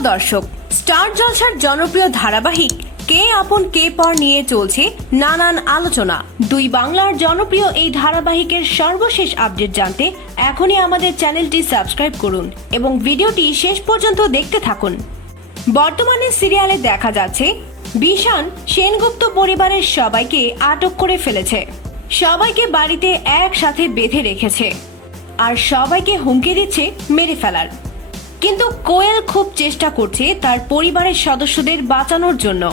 দর্শক, স্টার জলসার জনপ্রিয় ধারাবাহিক কে আপন কে পর নিয়ে চলছে নানান আলোচনা। দুই বাংলার জনপ্রিয় এই ধারাবাহিকের সর্বশেষ আপডেট জানতে এখনই আমাদের চ্যানেলটি সাবস্ক্রাইব করুন এবং ভিডিওটি শেষ পর্যন্ত দেখতে থাকুন। বর্তমানে সিরিয়ালে দেখা যাচ্ছে বিশান সেনগুপ্ত পরিবারের সবাইকে আটক করে ফেলেছে, সবাইকে বাড়িতে একসাথে বেঁধে রেখেছে আর সবাইকে হুমকি দিচ্ছে মেরে ফেলার। কিন্তু কোয়েল খুব চেষ্টা করছে তার পরিবারের সদস্যদের বাঁচানোর জন্য।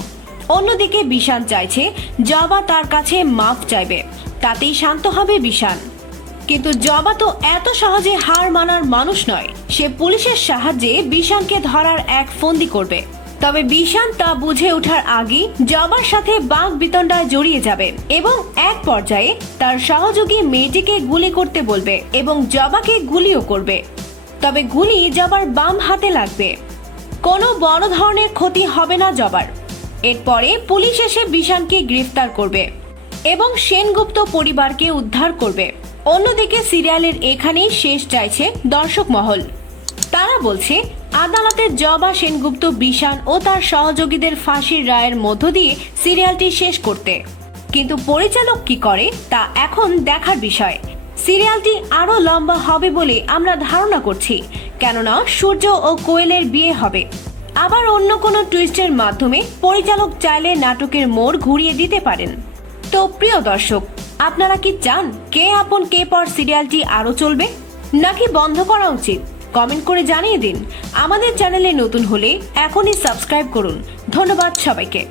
অন্যদিকে বিশান চাইছে জবা তার কাছে মাফ চাইবে, তাতেই শান্ত হবে বিশান। কিন্তু জবা তো এত সহজে হার মানার মানুষ নয়। সে পুলিশের সাহায্যে বিশানকে ধরার এক ফন্দি করবে। তবে বিশান তা বুঝে ওঠার আগেই জবার সাথে বাক বিতণ্ডায় জড়িয়ে যাবে এবং এক পর্যায়ে তার সহযোগী মেয়েটিকে গুলি করতে বলবে এবং জবাকে গুলিও করবে। তবে গুলি জবার বাম হাতে লাগবে। কোনো বড় ধরনের ক্ষতি হবে না জবার। এরপরে পুলিশ এসে বিশানকে গ্রেফতার করবে এবং সেনগুপ্ত পরিবারকে উদ্ধার করবে। অন্যদিকে সিরিয়ালের এখানেই শেষ চাইছে দর্শক মহল। তারা বলছে আদালতে জবা সেনগুপ্ত, বিশান ও তার সহযোগীদের ফাঁসির রায়ের মধ্য দিয়ে সিরিয়ালটি শেষ করতে। কিন্তু পরিচালক কি করে তা এখন দেখার বিষয়। সিরিয়ালটি আরো লম্বা হবে বলে আমরা ধারণা করছি, কেননা সূর্য ও কোয়েলের বিয়ে হবে। আবার অন্য কোনো টুইস্টের মাধ্যমে পরিচালক চাইলে নাটকের মোড় ঘুরিয়ে দিতে পারেন। তো প্রিয় দর্শক, আপনারা কি চান কে আপন কে পর সিরিয়ালটি আরো চলবে নাকি বন্ধ করা উচিত? কমেন্ট করে জানিয়ে দিন। আমাদের চ্যানেলে নতুন হলে এখনই সাবস্ক্রাইব করুন। ধন্যবাদ সবাইকে।